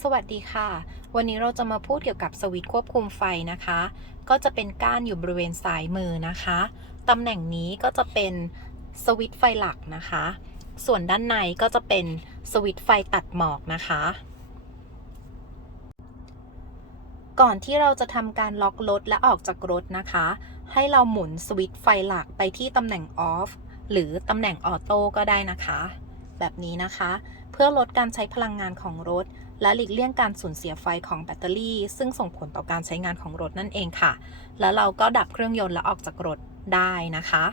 สวัสดีค่ะ วันนี้เราจะมาพูดเกี่ยวกับสวิตช์ควบคุมไฟนะคะ ก็จะเป็นก้านอยู่บริเวณซ้ายมือนะคะ ตำแหน่งนี้ก็จะเป็นสวิตช์ไฟหลักนะคะ ส่วนด้านในก็จะเป็นสวิตช์ไฟตัดหมอกนะคะ ก่อนที่เราจะทำการล็อกรถและออกจากรถนะคะ ให้เราหมุนสวิตช์ไฟหลักไปที่ตำแหน่ง off หรือตำแหน่งออโต้ก็ได้นะคะ แบบนี้นะคะ เพื่อลดการใช้พลังงานของรถ และหลีกเลี่ยงการสูญเสียไฟของแบตเตอรี่ ซึ่งส่งผลต่อการใช้งานของรถนั่นเองค่ะ แล้วเราก็ดับเครื่องยนต์และออกจากรถได้นะคะ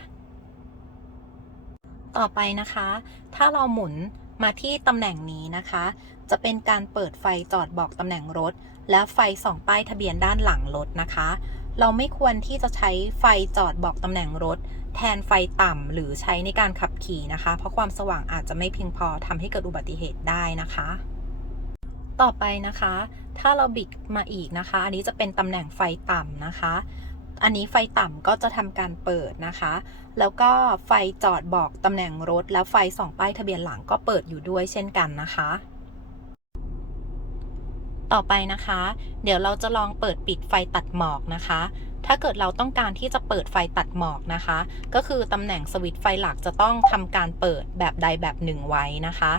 ต่อไปนะคะ ถ้าเราหมุนมาที่ตำแหน่งนี้นะคะ จะเป็นการเปิดไฟจอดบอกตำแหน่งรถ และไฟส่องป้ายทะเบียนด้านหลังรถนะคะ เราไม่ควรที่จะใช้ไฟจอดบอกตำแหน่งรถ แทนไฟต่ำหรือใช้ในการขับขี่นะคะ เพราะความสว่างอาจจะไม่เพียงพอทำให้เกิดอุบัติเหตุได้นะคะ ต่อไปนะคะ ถ้าเราบิดมาอีกนะคะ อันนี้จะเป็นตำแหน่งไฟต่ำนะคะ อันนี้ไฟต่ำก็จะทำการเปิดนะคะ แล้วก็ไฟจอดบอกตำแหน่งรถ แล้วไฟส่องป้ายทะเบียนหลังก็เปิดอยู่ด้วยเช่นกันนะคะ ต่อไปนะคะ เดี๋ยวเราจะลองเปิดปิดไฟตัดหมอกนะคะถ้าเกิดเราต้องการที่จะเปิดไฟตัดหมอกนะคะ ก็คือตำแหน่งสวิตช์ไฟหลักจะต้องทำการเปิดแบบใดแบบหนึ่งไว้นะคะ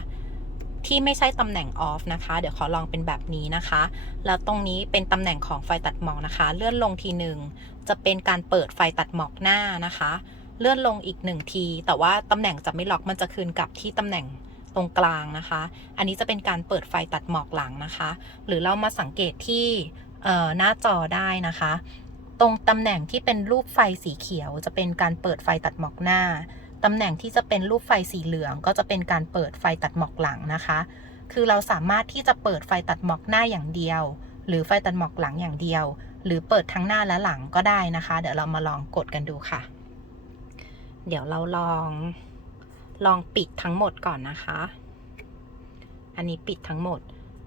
ที่ไม่ใช่ตำแหน่ง off นะคะ เดี๋ยวขอลองเป็นแบบนี้นะคะ แล้วตรงนี้เป็นตำแหน่งของไฟตัดหมอกนะคะ เลื่อนลงทีหนึ่งจะเป็นการเปิดไฟตัดหมอกหน้านะคะ เลื่อนลงอีกหนึ่งที แต่ว่าตำแหน่งจะไม่ล็อกมันจะคืนกลับที่ตำแหน่งตรงกลางนะคะ อันนี้จะเป็นการเปิดไฟตัดหมอกหลังนะคะ หรือเรามาสังเกตที่หน้าจอได้นะคะ ตรงตำแหน่งที่เป็นรูปไฟสีเขียวจะเป็นการเปิดไฟตัดหมอกหน้า ตำแหน่งที่จะเป็นรูปไฟสีเหลืองก็จะเป็นการเปิดไฟตัดหมอกหลังนะคะ คือเราสามารถที่จะเปิดไฟตัดหมอกหน้าอย่างเดียว หรือไฟตัดหมอกหลังอย่างเดียว หรือเปิดทั้งหน้าและหลังก็ได้นะคะ เดี๋ยวเรามาลองกดกันดูค่ะ เดี๋ยวเราลองลองปิดทั้งหมดก่อนนะคะ อันนี้ปิดทั้งหมด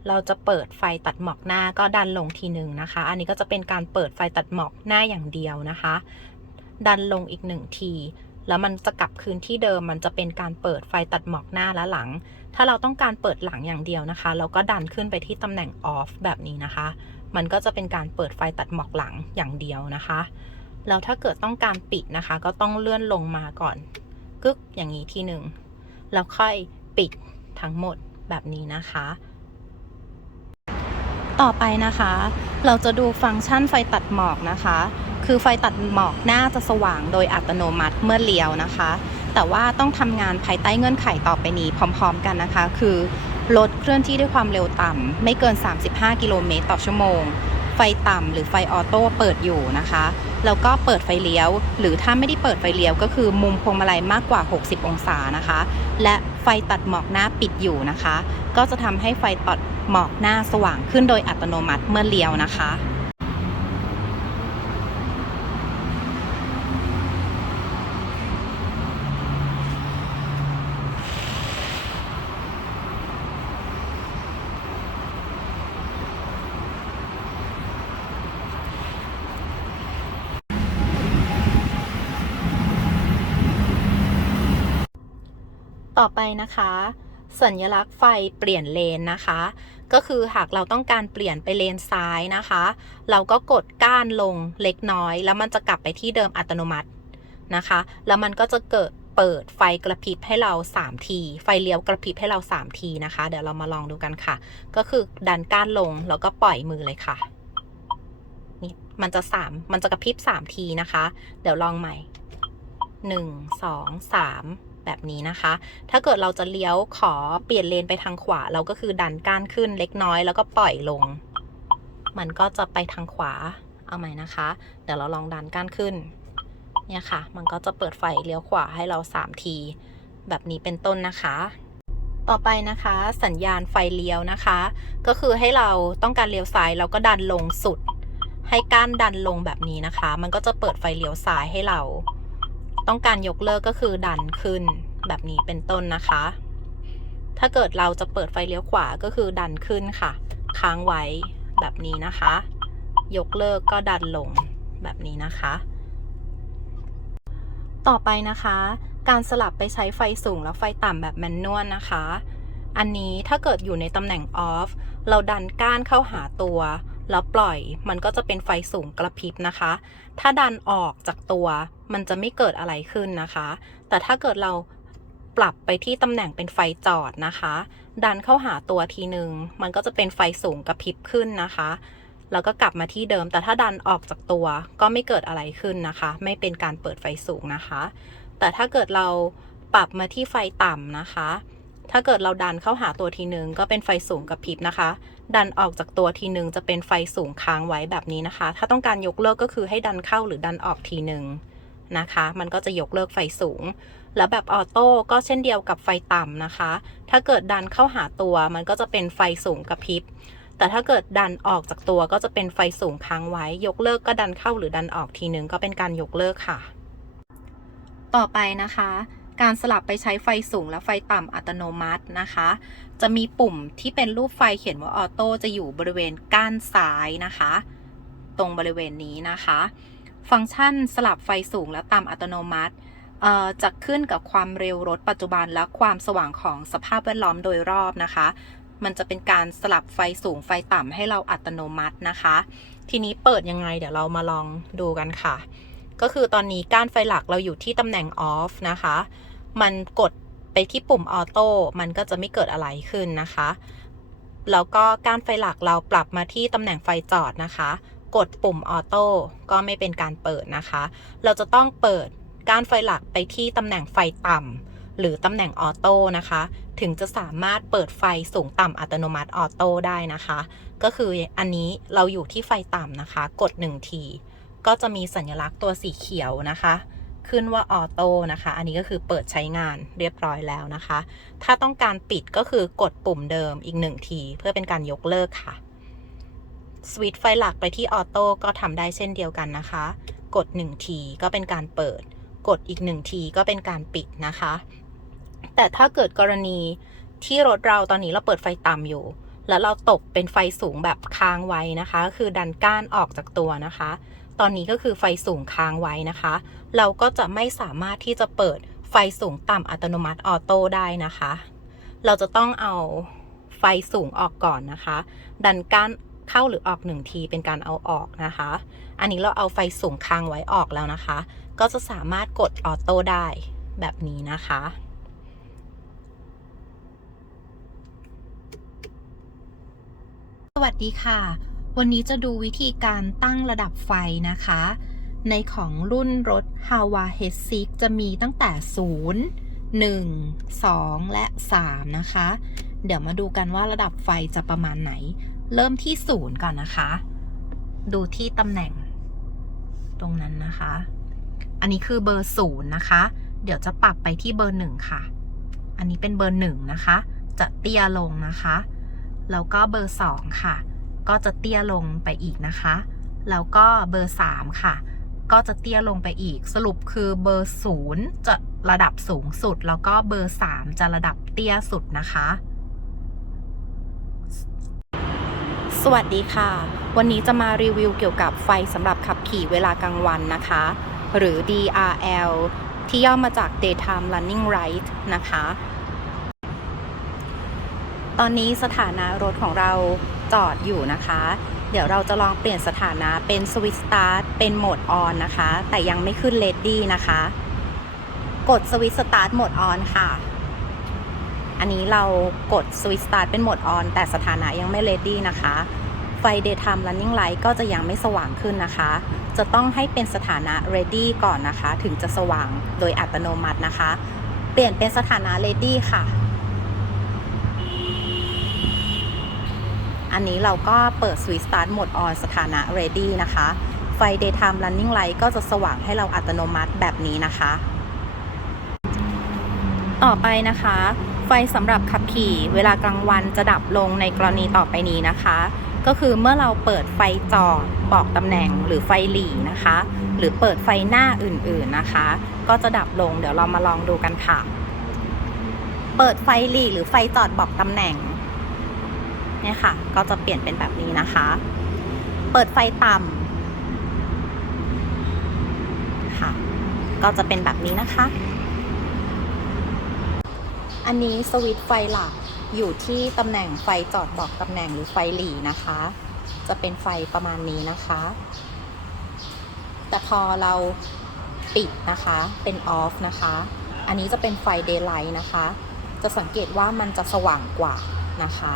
เราจะเปิดไฟตัดหมอกหน้าก็ดันลงทีหนึ่งนะคะ อันนี้ก็จะเป็นการเปิดไฟตัดหมอกหน้าอย่างเดียวนะคะ ดันลงอีกหนึ่งที แล้วมันจะกลับคืนที่เดิมมันจะเป็นการเปิดไฟตัดหมอกหน้าและหลัง ถ้าเราต้องการเปิดหลังอย่างเดียวนะคะ เราก็ดันขึ้นไปที่ตำแหน่ง off แบบนี้นะคะ มันก็จะเป็นการเปิดไฟตัดหมอกหลังอย่างเดียวนะคะ แล้วถ้าเกิดต้องการปิดนะคะ ก็ต้องเลื่อนลงมาก่อนกึกอย่างนี้ทีหนึ่งแล้วค่อยปิดทั้งหมดแบบนี้นะคะ ต่อไปนะคะ เราจะดูฟังก์ชันไฟตัดหมอกนะคะ คือไฟตัดหมอกหน้าจะสว่างโดยอัตโนมัติเมื่อเลี้ยวนะคะ แต่ว่าต้องทำงานภายใต้เงื่อนไขต่อไปนี้พร้อมๆกันนะคะ คือรถเคลื่อนที่ด้วยความเร็วต่ำไม่เกิน 35 กิโลเมตรต่อชั่วโมง ไฟต่ำหรือไฟออโต้เปิดอยู่นะคะ แล้วก็เปิดไฟเลี้ยว หรือถ้าไม่ได้เปิดไฟเลี้ยวก็คือมุมพวงมาลัยมากกว่า 60 องศานะคะ และไฟตัดหมอกหน้าปิดอยู่นะคะ ก็จะทำให้ไฟตัดหมอกหน้าสว่างขึ้นโดยอัตโนมัติเมื่อเลี้ยวนะคะ ต่อไปนะคะ สัญลักษณ์ไฟเปลี่ยนเลนนะคะ ก็คือหากเราต้องการเปลี่ยนไปเลนซ้ายนะคะ เราก็กดก้านลงเล็กน้อย แล้วมันจะกลับไปที่เดิมอัตโนมัตินะคะ แล้วมันก็จะเกิดเปิดไฟกระพริบให้เรา 3 ที ไฟเลี้ยวกระพริบให้เรา 3 ทีนะคะ เดี๋ยวเรามาลองดูกันค่ะ ก็คือดันก้านลงแล้วก็ปล่อยมือเลยค่ะ นี่มันจะสามมันจะกระพริบ 3 ทีนะคะ เดี๋ยวลองใหม่ 1 2 3 แบบนี้นะคะ ถ้าเกิดเราจะเลี้ยวขอเปลี่ยนเลนไปทางขวา เราก็คือดันก้านขึ้นเล็กน้อยแล้วก็ปล่อยลง มันก็จะไปทางขวา เอาใหม่นะคะ เดี๋ยวเราลองดันก้านขึ้น เนี่ยค่ะ มันก็จะเปิดไฟเลี้ยวขวาให้เรา 3 ที แบบนี้เป็นต้นนะคะ ต่อไปนะคะ สัญญาณไฟเลี้ยวนะคะ ก็คือให้เราต้องการเลี้ยวซ้ายเราก็ดันลงสุด ให้ก้านดันลงแบบนี้นะคะ มันก็จะเปิดไฟเลี้ยวซ้ายให้เรา ต้องการยกเลิกก็คือดันขึ้นแบบนี้เป็นต้นนะคะ ถ้าเกิดเราจะเปิดไฟเลี้ยวขวาก็คือดันขึ้นค่ะ ค้างไว้แบบนี้นะคะ ยกเลิกก็ดันลงแบบนี้นะคะ ต่อไปนะคะ การสลับไปใช้ไฟสูงและไฟต่ำแบบแมนนวลนะคะ อันนี้ถ้าเกิดอยู่ในตำแหน่ง off เราดันก้านเข้าหาตัว แล้วปล่อยมันก็จะเป็นไฟสูงกระพริบนะคะ ถ้าดันออกจากตัวมันจะไม่เกิดอะไรขึ้นนะคะ แต่ถ้าเกิดเราปรับไปที่ตำแหน่งเป็นไฟจอดนะคะ ดันเข้าหาตัวทีหนึ่งมันก็จะเป็นไฟสูงกระพริบขึ้นนะคะ แล้วก็กลับมาที่เดิม แต่ถ้าดันออกจากตัวก็ไม่เกิดอะไรขึ้นนะคะ ไม่เป็นการเปิดไฟสูงนะคะ แต่ถ้าเกิดเราปรับมาที่ไฟต่ำนะคะ ถ้าเกิดเราดันเข้าหาตัวทีหนึ่งก็เป็นไฟสูงกับพริบนะคะ ดันออกจากตัวทีหนึ่งจะเป็นไฟสูงค้างไว้แบบนี้นะคะ ถ้าต้องการยกเลิกก็คือให้ดันเข้าหรือดันออกทีหนึ่งนะคะ มันก็จะยกเลิกไฟสูง แล้วแบบออโต้ก็เช่นเดียวกับไฟต่ำนะคะ ถ้าเกิดดันเข้าหาตัวมันก็จะเป็นไฟสูงกับพริบ แต่ถ้าเกิดดันออกจากตัวก็จะเป็นไฟสูงค้างไว้ ยกเลิกก็ดันเข้าหรือดันออกทีนึงก็เป็นการยกเลิกค่ะ ต่อไปนะคะ การสลับไปใช้ไฟสูงและไฟต่ำอัตโนมัตินะคะ จะมีปุ่มที่เป็นรูปไฟเขียนว่าออโต้จะอยู่บริเวณก้านซ้ายนะคะ ตรงบริเวณนี้นะคะ ฟังก์ชันสลับไฟสูงและต่ำอัตโนมัติเอ่อจะขึ้นกับความเร็วรถปัจจุบันและความสว่างของสภาพแวดล้อมโดยรอบนะคะ มันจะเป็นการสลับไฟสูงไฟต่ำให้เราอัตโนมัตินะคะ ทีนี้เปิดยังไงเดี๋ยวเรามาลองดูกันค่ะ ก็คือตอนนี้ก้านไฟหลักเราอยู่ที่ตำแหน่ง off นะคะ มันกดไปที่ปุ่มออโต้มันก็จะไม่เกิดอะไรขึ้นนะคะ แล้วก็กานไฟหลักเราปรับมาที่ตำแหน่งไฟจอดนะคะ กดปุ่มออโต้ก็ไม่เป็นการเปิดนะคะ เราจะต้องเปิดกานไฟหลักไปที่ตำแหน่งไฟต่ำหรือตำแหน่งออโต้นะคะ ถึงจะสามารถเปิดไฟสูงต่ำอัตโนมัติออโต้ได้นะคะ ก็คืออันนี้เราอยู่ที่ไฟต่ำนะคะ กด 1 ที ก็จะมีสัญลักษณ์ตัวสีเขียวนะคะ ขึ้นว่าออโต้นะคะ อันนี้ก็คือเปิดใช้งานเรียบร้อยแล้วนะคะ ถ้าต้องการปิดก็คือกดปุ่มเดิมอีก1ที เพื่อเป็นการยกเลิกค่ะสวิตช์ไฟหลักไปที่ออโต้ก็ทำได้เช่นเดียวกันนะคะ กด 1 ทีก็เป็นการเปิด กดอีก 1 ทีก็เป็นการปิดนะคะ แต่ถ้าเกิดกรณีที่รถเราตอนนี้เราเปิดไฟต่ำอยู่ แล้วเราตกเป็นไฟสูงแบบค้างไว้นะคะก็คือดันก้านออกจากตัวนะคะ ตอนนี้ก็คือไฟสูงค้างไว้นะคะ เราก็จะไม่สามารถที่จะเปิดไฟสูงต่ำอัตโนมัติออโต้ได้นะคะ เราจะต้องเอาไฟสูงออกก่อนนะคะ ดันก้านเข้าหรือออกหนึ่งทีเป็นการเอาออกนะคะ อันนี้เราเอาไฟสูงค้างไว้ออกแล้วนะคะ ก็จะสามารถกดออโต้ได้แบบนี้นะคะ สวัสดีค่ะ วันนี้จะดูวิธีการตั้งระดับไฟนะคะ ในของรุ่นรถ h a w a h e s i k จะมีตั้งแต่ 0 1 2 และ 3 นะคะ เดี๋ยวมาดูกันว่าระดับไฟจะประมาณไหน เริ่มที่ 0 ก่อนนะคะ ดูที่ตำแหน่ง ตรงนั้นนะคะ อันนี้คือเบอร์ 0 นะคะ เดี๋ยวจะปรับไปที่เบอร์ 1 ค่ะ อันนี้เป็นเบอร์ 1 นะคะ จะเตี้ยลงนะคะ แล้วก็เบอร์ 2 ค่ะ ก็จะเตี้ยลงไปอีกนะคะ แล้วก็เบอร์ 3 ค่ะ ก็จะเตี้ยลงไปอีก สรุปคือเบอร์ 0 จะระดับสูงสุด แล้วก็เบอร์ 3 จะระดับเตี้ยสุดนะคะ สวัสดีค่ะ วันนี้จะมารีวิวเกี่ยวกับไฟสำหรับขับขี่เวลากลางวันนะคะ หรือ DRL ที่ย่อมาจาก Daytime Running Light นะคะ ตอนนี้สถานะรถของเรา จอดอยู่นะคะ เดี๋ยวเราจะลองเปลี่ยนสถานะเป็นสวิตสตาร์ทเป็นโหมดออนนะคะ แต่ยังไม่ขึ้นเลดดี้นะคะ กดสวิตสตาร์ทโหมดออนค่ะ อันนี้เรากดสวิตสตาร์ทเป็นโหมดออนแต่สถานะยังไม่เลดดี้นะคะไฟ daytime running light ก็จะยังไม่สว่างขึ้นนะคะ จะต้องให้เป็นสถานะ ready ก่อนนะคะ ถึงจะสว่างโดยอัตโนมัตินะคะ เปลี่ยนเป็นสถานะ ready ค่ะ อันนี้เราก็เปิด Switch Start โหมด On สถานะ Ready นะคะ ไฟ Daytime Running Light ก็จะสว่างให้เราอัตโนมัติแบบนี้นะคะ ต่อไปนะคะ ไฟสำหรับขับขี่เวลากลางวันจะดับลงในกรณีต่อไปนี้นะคะ ก็คือเมื่อเราเปิดไฟจอดบอกตำแหน่งหรือไฟหลีนะคะ หรือเปิดไฟหน้าอื่นๆนะคะ ก็จะดับลงเดี๋ยวเรามาลองดูกันค่ะ เปิดไฟหลีหรือไฟจอดบอกตำแหน่ง เนี่ยค่ะ ก็จะเปลี่ยนเป็นแบบนี้นะคะ เปิดไฟต่ำค่ะ ก็จะเป็นแบบนี้นะคะ อันนี้สวิตไฟหลักอยู่ที่ตำแหน่งไฟจอดบอกตำแหน่งหรือไฟหลีนะคะ จะเป็นไฟประมาณนี้นะคะ แต่พอเราปิดนะคะ เป็นออฟนะคะ อันนี้จะเป็นไฟเดย์ไลท์นะคะ จะสังเกตว่ามันจะสว่างกว่านะคะ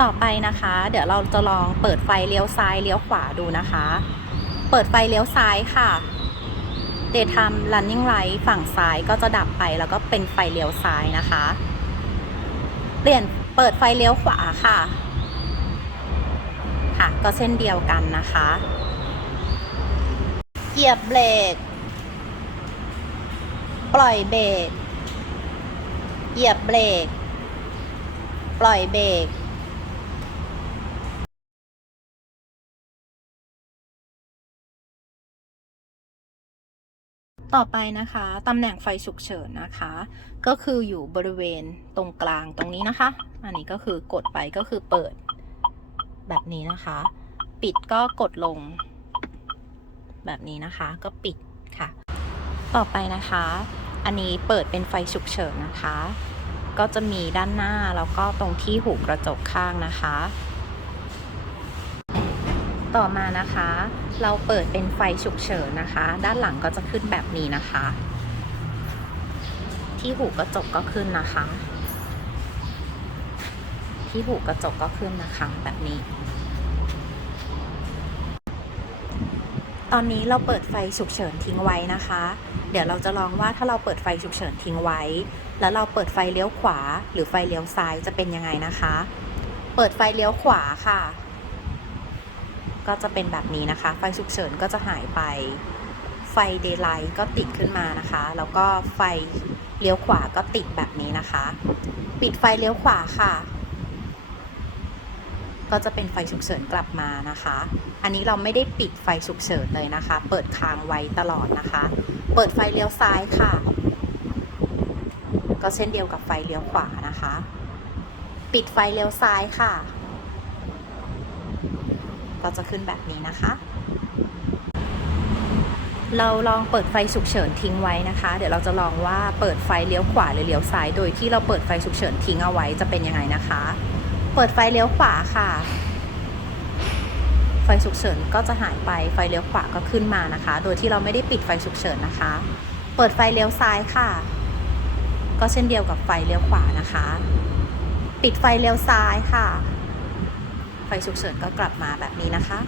ต่อไปนะคะ เดี๋ยวเราจะลองเปิดไฟเลี้ยวซ้ายเลี้ยวขวาดูนะคะ เปิดไฟเลี้ยวซ้ายค่ะ daytime running light ฝั่งซ้ายก็จะดับไปแล้วก็เป็นไฟเลี้ยวซ้ายนะคะ เปลี่ยนเปิดไฟเลี้ยวขวาค่ะ ค่ะ ก็เช่นเดียวกันนะคะเหยียบเบรก ปล่อยเบรก เหยียบเบรก ปล่อยเบรก ต่อไปนะคะตำแหน่งไฟฉุกเฉินนะคะ ก็คืออยู่บริเวณตรงกลางตรงนี้นะคะ อันนี้ก็คือกดไปก็คือเปิดแบบนี้นะคะ ปิดก็กดลง แบบนี้นะคะก็ปิดค่ะ ต่อไปนะคะ อันนี้เปิดเป็นไฟฉุกเฉินนะคะ ก็จะมีด้านหน้าแล้วก็ตรงที่หูกระจกข้างนะคะ ต่อมานะคะ เราเปิดเป็นไฟฉุกเฉินนะคะ ด้านหลังก็จะขึ้นแบบนี้นะคะ ที่หูกระจกก็ขึ้นนะคะ ที่หูกระจกก็ขึ้นนะคะแบบนี้ ตอนนี้เราเปิดไฟฉุกเฉินทิ้งไว้นะคะ เดี๋ยวเราจะลองว่าถ้าเราเปิดไฟฉุกเฉินทิ้งไว้ แล้วเราเปิดไฟเลี้ยวขวา หรือไฟเลี้ยวซ้ายจะเป็นยังไงนะคะ เปิดไฟเลี้ยวขวาค่ะ ก็จะเป็นแบบนี้นะคะ ไฟฉุกเฉินก็จะหายไป ไฟเดย์ไลท์ก็ติดขึ้นมานะคะ แล้วก็ไฟเลี้ยวขวาก็ติดแบบนี้นะคะ ปิดไฟเลี้ยวขวาค่ะ ก็จะเป็นไฟฉุกเฉินกลับมานะคะ อันนี้เราไม่ได้ปิดไฟฉุกเฉินเลยนะคะ เปิดค้างไว้ตลอดนะคะ เปิดไฟเลี้ยวซ้ายค่ะ ก็เช่นเดียวกับไฟเลี้ยวขวานะคะ ปิดไฟเลี้ยวซ้ายค่ะ ก็จะขึ้นแบบนี้นะคะ เราลองเปิดไฟฉุกเฉินทิ้งไว้นะคะ เดี๋ยวเราจะลองว่าเปิดไฟเลี้ยวขวาหรือเลี้ยวซ้าย โดยที่เราเปิดไฟฉุกเฉินทิ้งเอาไว้จะเป็นยังไงนะคะ เปิดไฟเลี้ยวขวาค่ะ ไฟฉุกเฉินก็จะหายไปไฟเลี้ยวขวาก็ขึ้นมานะคะ โดยที่เราไม่ได้ปิดไฟฉุกเฉินนะคะ เปิดไฟเลี้ยวซ้ายค่ะ ก็เช่นเดียวกับไฟเลี้ยวขวานะคะ ปิดไฟเลี้ยวซ้ายค่ะ ไฟฉุกเฉินก็กลับมาแบบนี้นะคะ